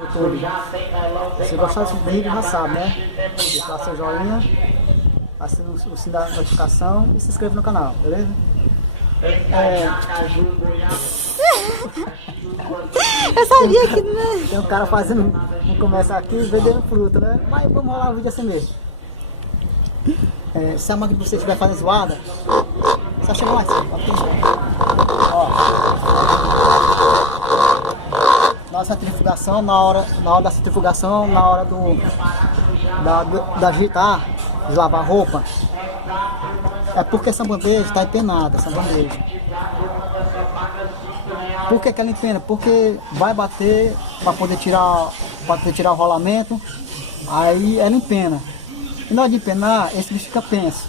YouTube. Se gostar desse vídeo, já sabe, né? Dá seu joinha, assina o sininho da notificação e se inscreva no canal, beleza? Eu sabia que não. Tem um cara fazendo um comércio aqui, vendendo fruta, né? Mas vamos rolar o vídeo assim mesmo. Se a máquina de você estiver fazendo zoada, só chega mais. Ó. Na centrifugação, na hora da centrifugação, na hora da agitar, de lavar roupa, é porque essa bandeja está empenada, essa bandeja. Por que ela empena? Porque vai bater para poder tirar o rolamento, aí ela empena. E na hora de empenar, esse bicho fica penso.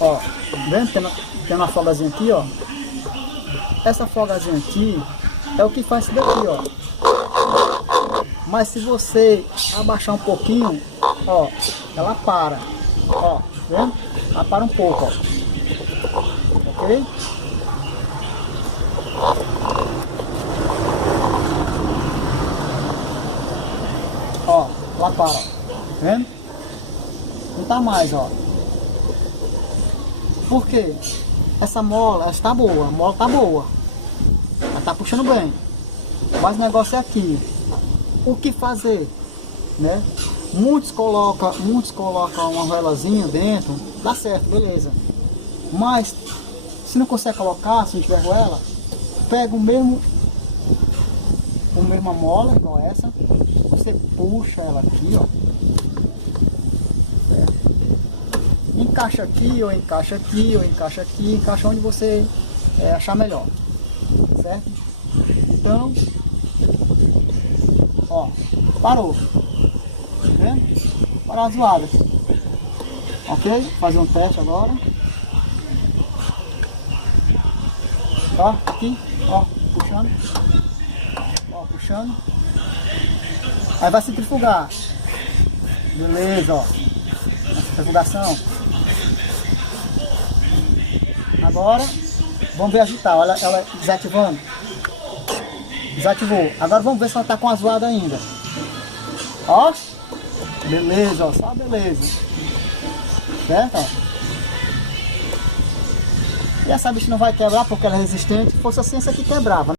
Ó, vendo? Tem uma folgazinha aqui, ó. Essa folgazinha aqui é o que faz isso daqui, ó. Mas se você abaixar um pouquinho, ó, ela para. Ó, vendo? Ela para um pouco, ó. Ok? Ó, ela para, ó. Vendo? Não tá mais, ó. Por quê? Essa mola, ela está boa, a mola tá boa. Ela tá puxando bem. Mas o negócio é aqui. O que fazer? Né? Muitos colocam uma velazinha dentro, dá certo, beleza. Mas se não consegue colocar, se não tiver vela, pega a mesma mola, igual essa, você puxa ela aqui, ó. Encaixa aqui, ou encaixa aqui, ou encaixa aqui, encaixa onde você achar melhor, certo? Então, ó, parou, tá vendo? Parou a zoada, ok? Fazer um teste agora, ó, aqui, ó, puxando, aí vai centrifugar, beleza, ó, centrifugação. Agora, vamos ver agitar, ela desativando. Desativou. Agora vamos ver se ela está com a zoada ainda. Ó. Beleza, ó. Só beleza. Certo, ó. E essa bicha não vai quebrar porque ela é resistente. Se fosse assim, essa aqui quebrava.